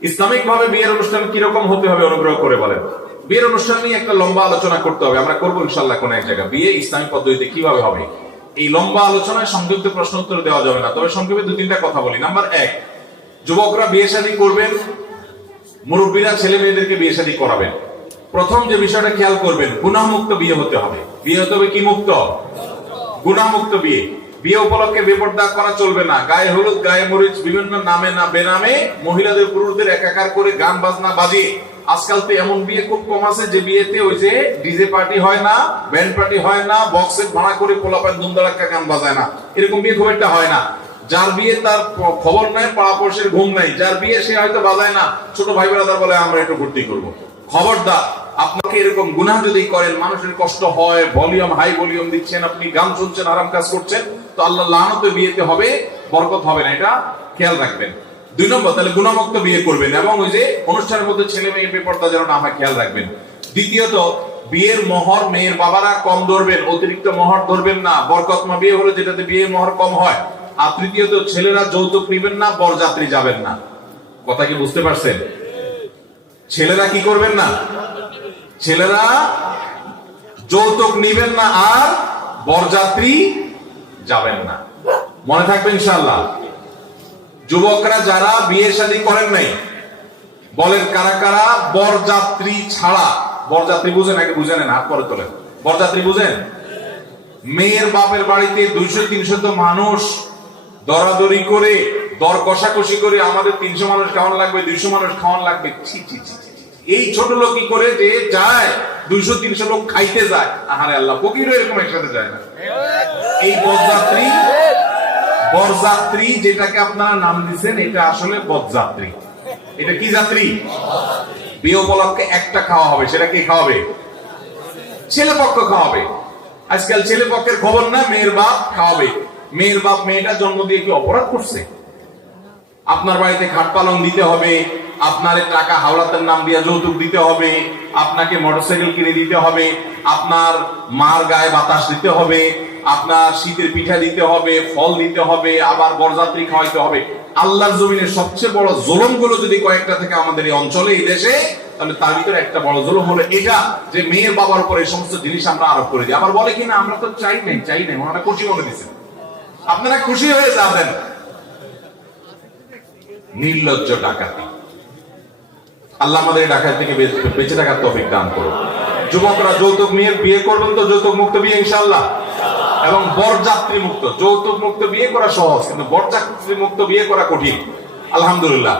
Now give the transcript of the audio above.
Islamic ভাবে বিয়ের অনুষ্ঠান কিরকম হতে হবে অনুগ্রহ করে বলেন। বিয়ের অনুষ্ঠান নিয়ে একটা লম্বা আলোচনা করতে হবে, আমরা করবো ইনশাল্লাহ কোন এক জায়গায়। বিয়ে ইসলামিক পদ্ধতিতে কিভাবে হবে, এই লম্বা আলোচনায় সংক্ষিপ্ত প্রশ্ন উত্তর দেওয়া যাবে না, তবে সংক্ষেপে দু তিনটা কথা বলি। নাম্বার এক, যুবকরা বিয়ে শাদী করবেন, মুরব্বীরা ছেলে মেয়েদেরকে বিয়ে শাদী করাবেন। প্রথম যে বিষয়টা খেয়াল করবেন, গুনাহমুক্ত বিয়ে হতে হবে। বিয়ে হতে হবে কি মুক্ত? গুনাহমুক্ত বিয়ে। বিয়ে উপলক্ষে বেপরদা করা চলবে না। গায়ে হলুদ, গায়ে মরিচ, বিভিন্ন নামে না বেনামে মহিলাদের পুরুষদের একাকার করে গান বাজনা বাজিয়ে, আজকাল তো এমন বিয়ে খুব কম আছে যে বিয়েতে ওই যে ডিজে পার্টি হয় না, ব্যান্ড পার্টি হয় না, বক্সের ভাড়া করে পোলাপান ধুমধাড়াক্কা গান বাজায় না, এরকম বিয়ে খুব একটা হয় না। যার বিয়ে তার খবর নাই, পাড়াপড়শির ঘুম নাই, যার বিয়ে সে হয়তো বাজায় না, ছোট ভাই বোনেরা বলে আমরা একটু ভর্তি করবো। খবরদার, আপনাকে এরকম গুনাহ যদি করেন, মানুষের কষ্ট হয়, ভলিউম হাই ভলিউম দিচ্ছেন, আপনি গান শুনছেন, আরাম কাজ করছেন, তো আল্লাহ লানতে বিয়েতে হবে, বরকত হবে না, এটা খেয়াল রাখবেন। দুই নম্বর, তাহলে গুনাহমুক্ত বিয়ে করবেন এবং ওই যে অনুষ্ঠানের মধ্যে ছেলে মেয়ে বেপরদা যেন না হয় খেয়াল রাখবেন। দ্বিতীয়ত, বিয়ের মোহর মেয়ের বাবারা কম ধরবেন, অতিরিক্ত মোহর ধরবেন না। বরকতমা বিয়ে হলো যেটাতে বিয়ের মোহর কম হয়। আর তৃতীয়ত, ছেলেরা যৌতুক নিবেন না, বরযাত্রী যাবেন না। কথা কি বুঝতে পারছেন? ছেলেরা কি করবেন না? ছেলেরা যৌতুক নিবেন না আর বরযাত্রী যাবেন না। মনে থাকবে ইনশাআল্লাহ। যুবকরা যারা বিয়ে শাদী করেন নাই, বলেন কারা কারা বরযাত্রী ছাড়া, বরযাত্রী বুঝেন নাকি বুঝেন না? হাত পরে তোলেন। বরযাত্রী বুঝেন? মেয়ের বাপের বাড়িতে 200-300 মানুষ দরাদরি করে, দর কষাকষি করে, আমাদের 300 মানুষ খাওয়ান লাগবে, 200 মানুষ খাওয়ান লাগবে। এই ছোট লোক কি করে যে যায়, 200-300 লোক খাইতে যায়। আহারে আল্লাহ, ফকিরও এরকম একসাথে যায় না। এই বরযাত্রী যেটাকে আপনারা নাম দিচ্ছেন, এটা আসলে বরযাত্রী। এটা কি যাত্রী? বিয়ে উপলক্ষে একটা খাওয়া হবে, সেটা কি খাওয়াবে? ছেলে পক্ষ খাওয়াবে। আজকাল ছেলে পক্ষের খবর না, মেয়ের বাপ খাওয়াবে। মেয়ের বাপ মেয়েটা জন্ম দিয়ে কি অপরাধ করছে? আপনার বাড়িতে খাট পালং দিতে হবে, আপনার টাকা হাওলাতের নাম দিয়ে যৌতুক দিতে হবে, আপনাকে মোটরসাইকেল কিনে দিতে হবে, আপনার মার গায়ে বাতাস দিতে হবে, আপনার শীতের পিঠা দিতে হবে, ফল দিতে হবে, আবার বরযাত্রী খাওয়াইতে হবে। আল্লাহর জমিনের সবচেয়ে বড় জুলুম গুলো যদি কয়েকটা থেকে আমাদের এই অঞ্চলে, এই দেশে, তাহলে তার ভিতরে একটা বড় জুলুম হলো এটা, যে মেয়ের বাবার উপর এই সমস্ত জিনিস আমরা আরোপ করে দিই। আবার বলে কিনা আমরা তো চাই নাই, ওনারা খুশি মনে দিচ্ছেন। আপনারা খুশি হয়ে যাবেন। নির্লজ্জ ডাকাতি। আল্লাহ আমাদের ডাকাত থেকে বেঁচে থাকার তৌফিক দান করুন। যুবকরা যৌতুক নিয়ে বিয়ে করবেন তো যৌতুক মুক্ত বিয়ে ইনশাআল্লাহ, এবং বরযাত্রী মুক্ত। যৌতুক মুক্ত বিয়ে করা সহজ, কিন্তু বরযাত্রী মুক্ত বিয়ে করা কঠিন। আলহামদুলিল্লাহ।